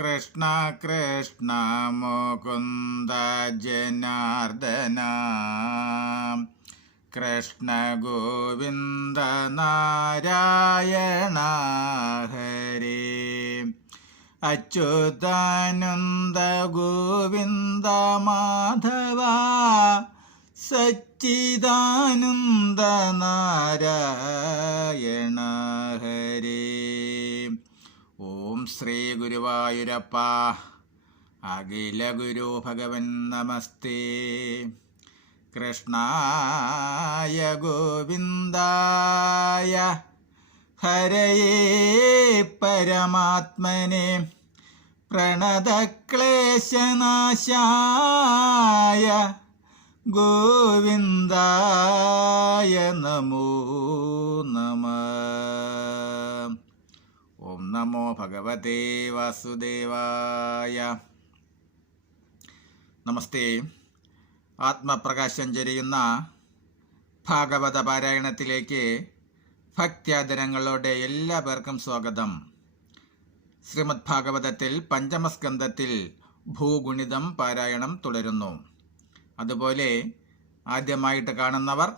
കൃഷ്ണ കൃഷ്ണ മുകുന്ദ ജനാർദ്ദന കൃഷ്ണ ഗോവിന്ദ നാരായണ ഹരേ അച്യുതാനന്ദ ഗോവിന്ദ മാധവ സച്ചിദാനന്ദ നാരായണ ഹരേ. ഓം ശ്രീ ഗുരുവായൂരപ്പ. അഖില ഗുരു ഭഗവൻ നമസ്തേ. കൃഷ്ണായ ഗോവിന്ദായ ഹരയേ പരമാത്മനെ പ്രണതക്ലേശനാശായ ഗോവിന്ദായ നമോ നമഃ. ഓം നമോ ഭഗവതേ വാസുദേവായ. നമസ്തേ. ആത്മപ്രകാശം ചൊരിയുന്ന ഭാഗവത പാരായണത്തിലേക്ക് ഭക്ത്യാദരങ്ങളോടെ എല്ലാ പേർക്കും സ്വാഗതം. ശ്രീമദ് ഭാഗവതത്തിൽ പഞ്ചമസ്കന്ധത്തിൽ ഭൂഗുണിതം പാരായണം തുടരുന്നു. അതുപോലെ ആദ്യമായിട്ട് കാണുന്നവർ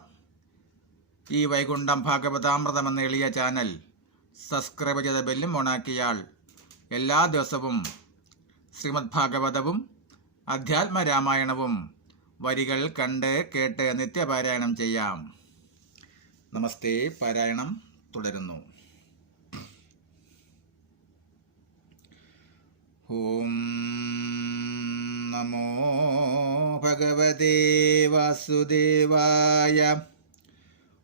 ഈ വൈകുണ്ഠം ഭാഗവതാമൃതം എന്ന എളിയ ചാനൽ സബ്സ്ക്രൈബ് ചെയ്ത ബെല്ലും ഓണാക്കിയാൽ എല്ലാ ദിവസവും ശ്രീമദ് ഭാഗവതവും അധ്യാത്മരാമായണവും വരികൾ കണ്ട് കേട്ട് നിത്യപാരായണം ചെയ്യാം. നമസ്തേ. പാരായണം തുടരുന്നു. ഓം നമോ ഭഗവതേ വാസുദേവായ.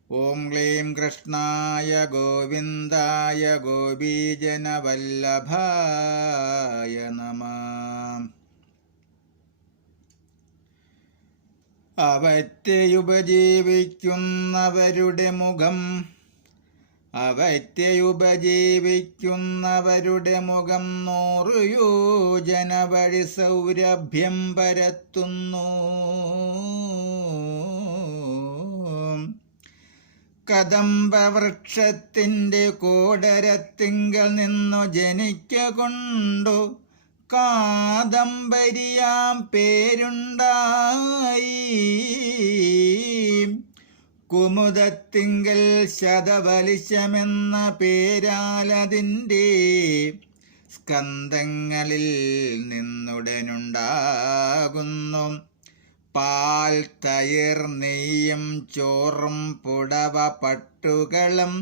ഓം ക്ലീം കൃഷ്ണായ ഗോവിന്ദായ ഗോപീജനവല്ലഭായ നമഃ. അവറ്റയുപജീവിക്കുന്നവരുടെ മുഖം 100 യോജന വഴി സൗരഭ്യം പരത്തുന്നു. കദംബവൃക്ഷത്തിൻ്റെ കോടരത്തിങ്കൽ നിന്നു ജനിക്കൊണ്ടു കാദംബരിയാം പേരുണ്ടായി. കുമുദത്തിങ്കൽ ശതവലിശമെന്ന പേരാലതിൻ്റെ സ്കന്ധങ്ങളിൽ നിന്നുടനുണ്ടാകുന്നു. പാൽ, തൈർ, നെയ്യും ചോറും പുടവ പട്ടുകളും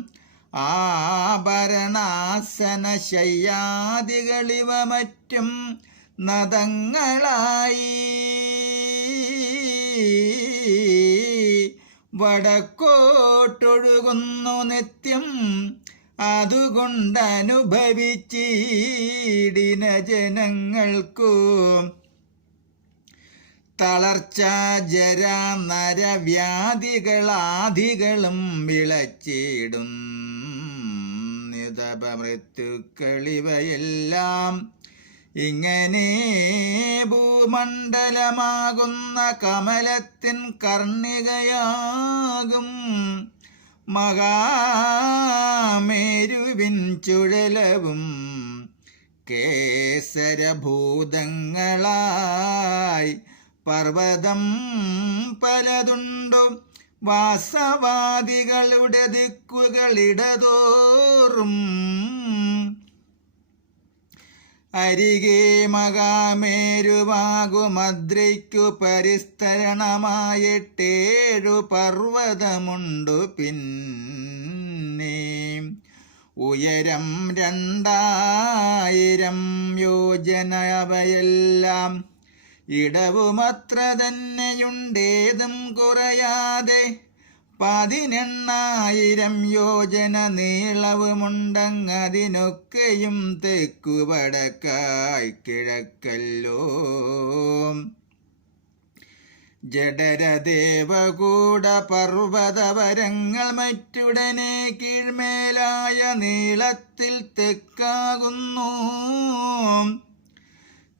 ആഭരണാസന ശയ്യാദികളിവ മറ്റും നദങ്ങളായി വടക്കോട്ടൊഴുകുന്നു നിത്യം. അതുകൊണ്ടനുഭവിച്ചിടിന ജനങ്ങൾക്കു തളർച്ച, ജര, നരവ്യാധികളാദികളും വിളച്ചിടും. നിതപമൃത്യുക്കളിവയെല്ലാം ഇങ്ങനെ ഭൂമണ്ഡലമാകുന്ന കമലത്തിൻ കർണികയാകും. മഹാമേരുവിൻ ചുഴലവും കേസരഭൂതങ്ങളായി പർവ്വതം പലതുണ്ടു. വാസവാദികളുടെ ദിക്കുകളിടതോറും അരികെ മഹാമേരുവാകുമദ്രയ്ക്കു പരിസ്തരണമായിട്ടേഴു പർവ്വതമുണ്ടു. പിന്നെ ഉയരം 2000 യോജന. അവയെല്ലാം ഇടവുമത്ര തന്നെയുണ്ടേതും കുറയാതെ. 18,000 യോജന നീളവുമുണ്ടങ്ങതിനൊക്കെയും തെക്കുവടക്കായി കിഴക്കല്ലോ. ജഡരദേവകൂട പർവ്വതവരങ്ങൾ മറ്റുടനെ കീഴ്മേലായ നീളത്തിൽ തെക്കാകുന്നു.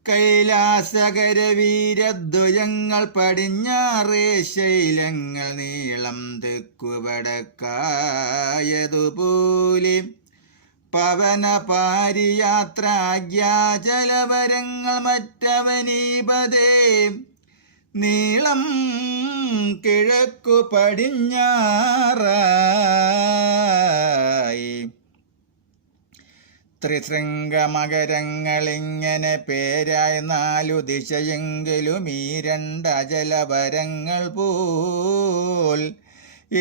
കൈലാസകരവീരദ്വയങ്ങൾ പടിഞ്ഞാറേ ശൈലങ്ങൾ നീളം തെക്കുവടക്കായതുപോലെ പവന പാരിയാത്രാജ്ഞാചലവരങ്ങൾ മറ്റവനീപതേ നീളം കിഴക്കു പടിഞ്ഞാറായി ത്രിശൃംഗമകരങ്ങളിങ്ങനെ പേരായി 4 ദിശയെങ്കിലും ഈ 2 അചലവരങ്ങൾ പോൽ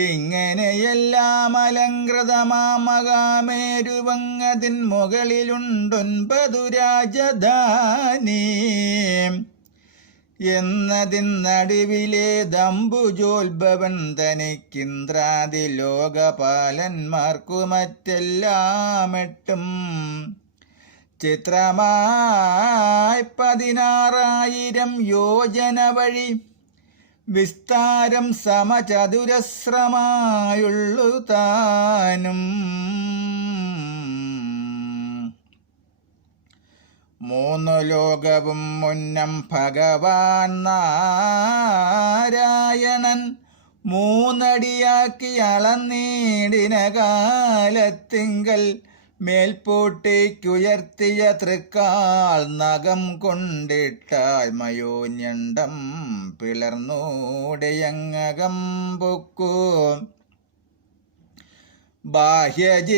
ഇങ്ങനെയെല്ലാം അലങ്കൃതമാമകാമേരുവങ്ങതിൻ മുകളിലുണ്ടൊൻപതു രാജധാനി എന്നതിൻ നടുവിലെ ദമ്പുജോത്ഭവൻ തനിക്കിന്ദ്രാദി ലോകപാലന്മാർക്കു മറ്റെല്ലാം 8 ചിത്രമായി 16,000 യോജന വഴി വിസ്താരം സമചതുരസ്രമായുള്ളു താനും 3 ലോകവും മുന്നം ഭഗവാൻ നാരായണൻ 3 അടിയാക്കി അളന്നീടിന കാലത്തിങ്കൽ മേൽപോട്ടേക്കുയർത്തിയ തൃക്കാൽ നഖം കൊണ്ടിട്ടാൽ മയോന്യണ്ടം പിളർന്നൂടയങ്ങകം പൊക്കൂ ബാഹ്യജീവനാധാരം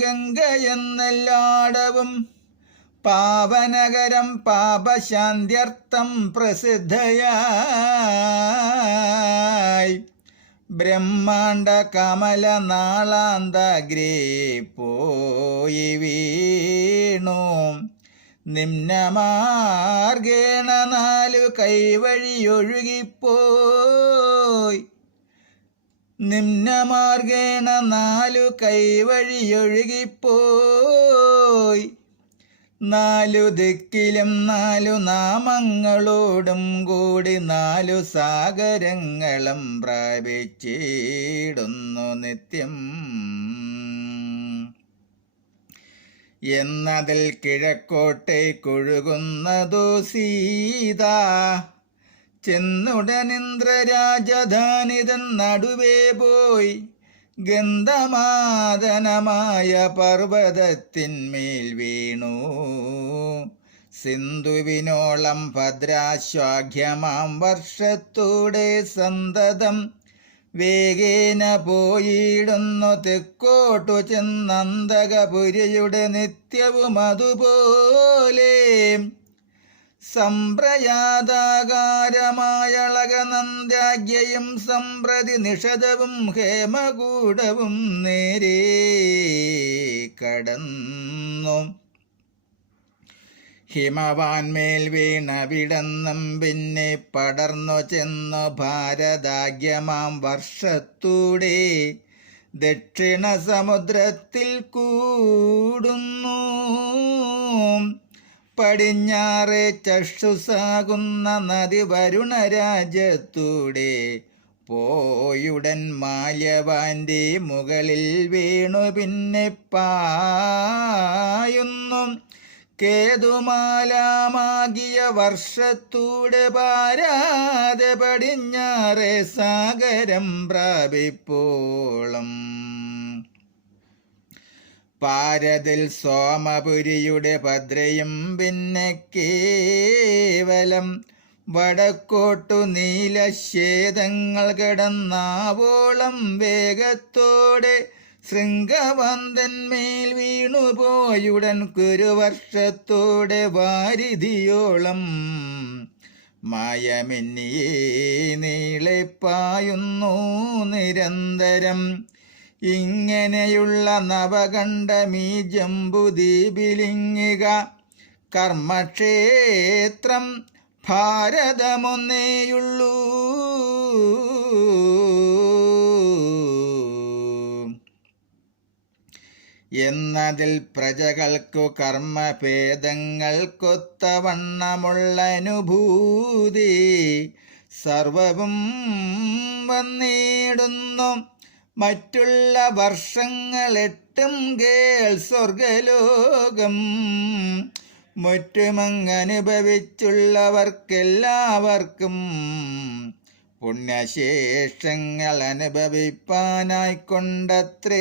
ഗംഗയെന്നെല്ലാടവും പാവനകരം പാപശാന്ത്യർത്ഥം പ്രസിദ്ധയായി ബ്രഹ്മാണ്ഡ കമല നാളാന്തഗ്രേ പോയി വീണു നിമ്നമാർഗേണ 4 കൈവഴിയൊഴുകിപ്പോയി നിമ്നമാർഗേണ 4 കൈവഴിയൊഴുകിപ്പോയി 4 ദിക്കിലും 4 നാമങ്ങളോടും കൂടി 4 സാഗരങ്ങളും പ്രാപിച്ചിടുന്നു നിത്യം എന്നതിൽ കിഴക്കോട്ടേക്കൊഴുകുന്നതു സീത ചെന്നുടനിന്ദ്രരാജധാനിതൻ നടുവേ പോയി ഗന്ധമാദനമായ പർവ്വതത്തിന്മേൽ വീണു സിന്ധുവിനോളം ഭദ്രാശ്വാഘ്യമാം വർഷത്തൂടെ സന്തതം വേഗേന പോയിടുന്നു തെക്കോട്ടു ചെന്നന്തകപുരിയുടെ നിത്യവും അതുപോലെ സംപ്രയാതാകാരമായളകനന്ദ്യാഗ്യയും സംപ്രതി നിഷദവും ഹേമകൂടവും നേരേ കടന്നു ഹിമവാൻമേൽ വീണവിടന്നും പിന്നെ പടർന്നു ചെന്നു ഭാരതാഗ്യമാം വർഷത്തൂടെ ദക്ഷിണ സമുദ്രത്തിൽ കൂടുന്നു പടിഞ്ഞാറെ ചക്ഷുസാകുന്ന നദി വരുണരാജ്യത്തൂടെ പോയുടൻ മാല്യവാന്റെ മുകളിൽ വീണു പിന്നെ പായുന്നു കേതുമാലാമാകിയ വർഷത്തൂടെ പാരാതെ പടിഞ്ഞാറെ സാഗരം പ്രാപിപ്പോളം പാരതിൽ സോമപുരിയുടെ ഭദ്രയും പിന്നെ കേവലം വടക്കോട്ടു നീലശ്വേതങ്ങൾ കിടന്നാവോളം വേഗത്തോടെ ശൃംഗവന്തന്മേൽ വീണുപോയുടൻ കുരുവർഷത്തോടെ വാരിധിയോളം മായമെന്നിയേ നീളെപ്പായുന്നു നിരന്തരം ഇങ്ങനെയുള്ള നവകണ്ഠമീ ജംബുദ്വീപിലിങ്ങിക കർമ്മക്ഷേത്രം ഭാരതമൊന്നേയുള്ളൂ എന്നതിൽ പ്രജകൾക്കു കർമ്മഭേദങ്ങൾക്കൊത്തവണ്ണമുള്ള അനുഭൂതി സർവവും വന്നിടുന്നു മറ്റുള്ള വർഷങ്ങൾ 8 കേൾ സ്വർഗലോകം മുറ്റുമങ്ങനുഭവിച്ചുള്ളവർക്കെല്ലാവർക്കും പുണ്യശേഷങ്ങൾ അനുഭവിപ്പാനായിക്കൊണ്ടത്രേ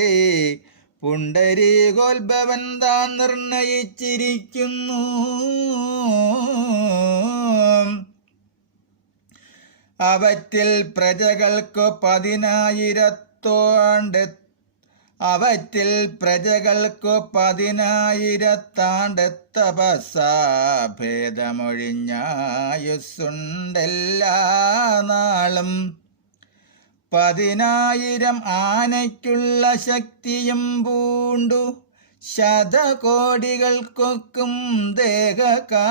പുണ്ടരീകോത്ഭവൻ താൻ നിർണയിച്ചിരിക്കുന്നു. അവറ്റിൽ പ്രജകൾക്കു 10,000 ഭേദമൊഴിഞ്ഞായുസ്സുണ്ടെല്ലാ നാളും. 10,000 ആനയ്ക്കുള്ള ശക്തിയും പൂണ്ടു ശതകോടികൾക്കൊക്കും ദേഹകാഠിന്യങ്ങളും.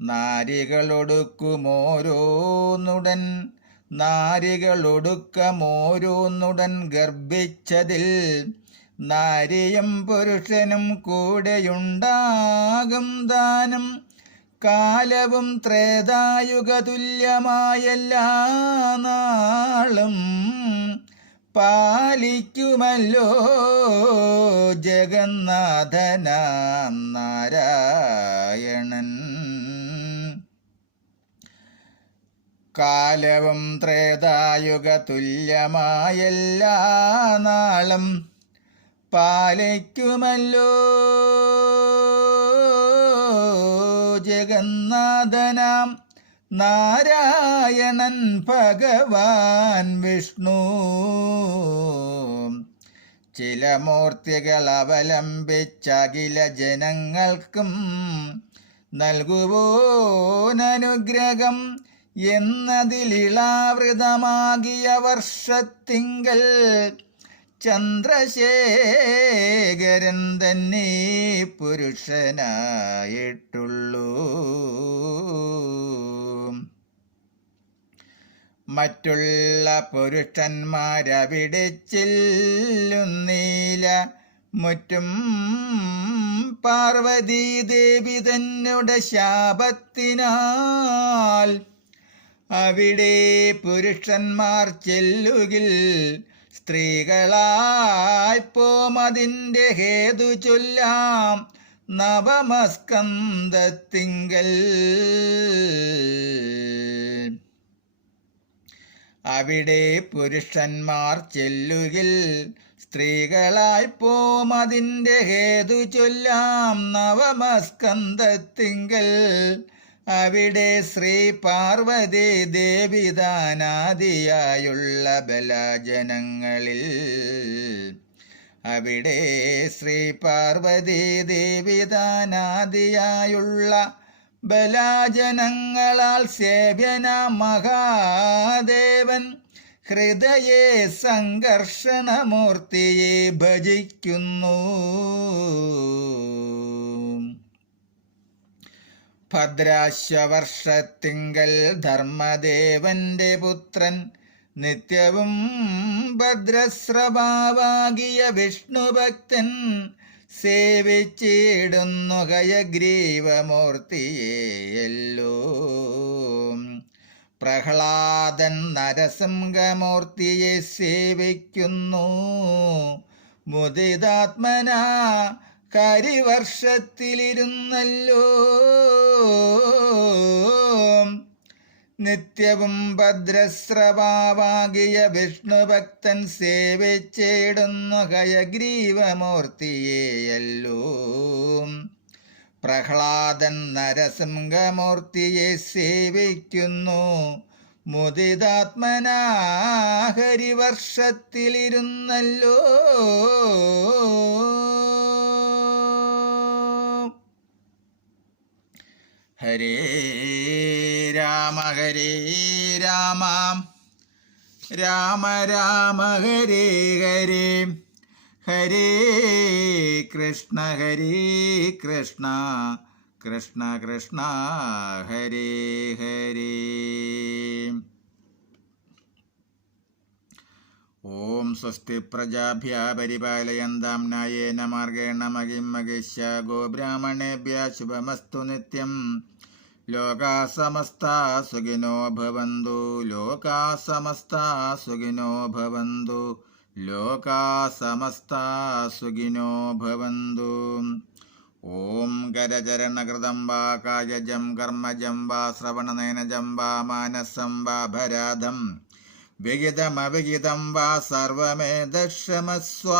നാരികളൊടുക്കമോരോന്നുടൻ ഗർഭിച്ചതിൽ നാരിയും പുരുഷനും കൂടെയുണ്ടാകും ദാനം. കാലവും ത്രേതായുഗതുല്യമായെല്ലാ നാളും പാലിക്കുമല്ലോ ജഗന്നാഥനാം നാരായണൻ. കാലവും ത്രേതായുഗതുല്യമായെല്ലാ നാളും പാലിക്കുമല്ലോ ജഗന്നാഥനാം നാരായണൻ ഭഗവാൻ വിഷ്ണു. ചില മൂർത്തികൾ അവലംബിച്ചഖില ജനങ്ങൾക്കും നൽകുവോനനുഗ്രഹം എന്നതിലിളാവൃതമാകിയ വർഷത്തിങ്കൽ ചന്ദ്രശേഖരൻ തന്നെ പുരുഷനായിട്ടുള്ളൂ. മറ്റുള്ള പുരുഷന്മാരവിടെ ചെല്ലുന്നില്ല. മുറ്റും പാർവതീദേവി തന്നെ ശാപത്തിനാൽ അവിടെ പുരുഷന്മാർ ചെല്ലുകിൽ സ്ത്രീകളായിപ്പോമതിൻ്റെ ഹേതു ചൊല്ലാം നവമസ്കന്ധത്തിങ്കൽ. അവിടെ പുരുഷന്മാർ ചെല്ലുകിൽ സ്ത്രീകളായിപ്പോമതിൻ്റെ ഹേതു ചൊല്ലാം നവമസ്കന്ധത്തിങ്കൽ. അവിടെ ശ്രീ പാർവതി ദേവിദാനാദിയായുള്ള ബലജനങ്ങളിൽ. അവിടെ ശ്രീ പാർവതി ദേവിദാനാദിയായുള്ള ബലാജനങ്ങളാൽ സേവ്യന മഹാദേവൻ ഹൃദയേ സംഘർഷണമൂർത്തിയെ ഭജിക്കുന്നു. ഭദ്രാശ്വവർഷത്തിങ്കൽ ധർമ്മദേവന്റെ പുത്രൻ നിത്യവും ഭദ്രസ്രഭാവാകിയ വിഷ്ണുഭക്തൻ സേവിച്ചിടുന്നു ഹയഗ്രീവമൂർത്തിയെല്ലോ. പ്രഹ്ലാദൻ നരസിംഹമൂർത്തിയെ സേവിക്കുന്നു. മുദിതാത്മന കരിവർഷത്തിലിരുന്നല്ലോ. നിത്യവും ഭദ്രസ്രവാകിയ വിഷ്ണുഭക്തൻ സേവിച്ചിടുന്നു ഹയഗ്രീവമൂർത്തിയെയല്ലോ. പ്രഹ്ലാദൻ നരസിംഹമൂർത്തിയെ സേവിക്കുന്നു. മുദിതാത്മന ഹരിവർഷത്തിലിരുന്നല്ലോ. ഹരേ രാമ രാമ രാമ ഹരേ ഹരേ, ഹരേ കൃഷ്ണ കൃഷ്ണ കൃഷ്ണ ഹരേ ഹരേ. ഓം സ്വസ്തി പ്രജാഭ്യഃ പരിപാലയന്താം ന്യായേന മാർഗേണ മഹിം മഹിഷ്യ ഗോബ്രാഹ്മണേഭ്യഃ ശുഭമസ്തു നിത്യം. ലോകാ സമസ്താ സുഖിനോ ഭവന്തു, ലോകാ സമസ്താ സുഖിനോ ഭവന്തു, ലോകാ സമസ്താ സുഖിനോ ഭവന്തു. ഓം കരചരണകൃതം വാ കായജം കർമ്മജം വാ ശ്രവണനയനജം വാ മാനസം വാ ഭരാധം വിഹിതമവിഹിതം വാ സർവമേതക്ഷമസ്വ.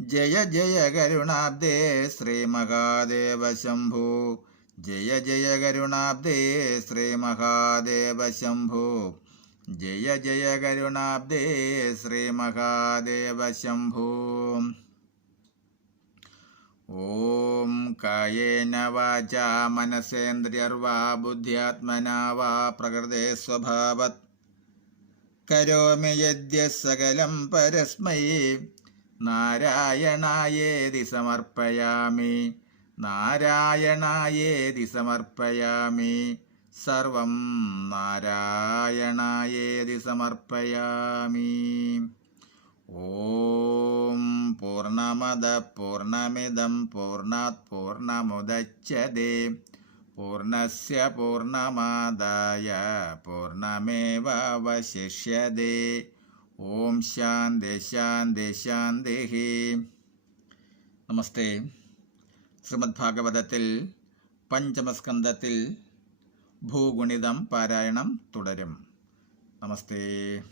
ജയ ജയ കരുണാബ്ദേ ശ്രീ മഹാദേവ ശംഭോ. ജയ ജയ കരുണാബ്ദേ ശ്രീ മഹാദേവ ശംഭോ. ജയ ജയ കരുണാബ്ദേ ശ്രീ മഹാദേവ ശംഭോ. ഓം കായേന വാചാ മനസേന്ദ്രിയർവാ ബുദ്ധ്യാത്മനാ വാ പ്രകൃതേ സ്വഭാവത് കരോമി യദ്യ സകലം പരസ്മൈ നാരായണായേതി സമർപ്പയാമി. നാരായണായേതി സമർപ്പയാമി. സർവം നാരായണായേതി സമർപ്പയാമി. ഓം പൂർണ്ണമദ പൂർണ്ണമിദം പൂർണ്ണാത് പൂർണ്ണമുദച്യതേ പൂർണ്ണസ്യ പൂർണ്ണമാദായ പൂർണ്ണമേവാവശിഷ്യതേ. ഓം ശാന്തി ശാന്തി ശാന്തി. നമസ്തേ. ശ്രീമദ് ഭാഗവതത്തിൽ പഞ്ചമസ്കന്ധത്തിൽ ഭൂഗുണിതം പാരായണം തുടരും. നമസ്തേ.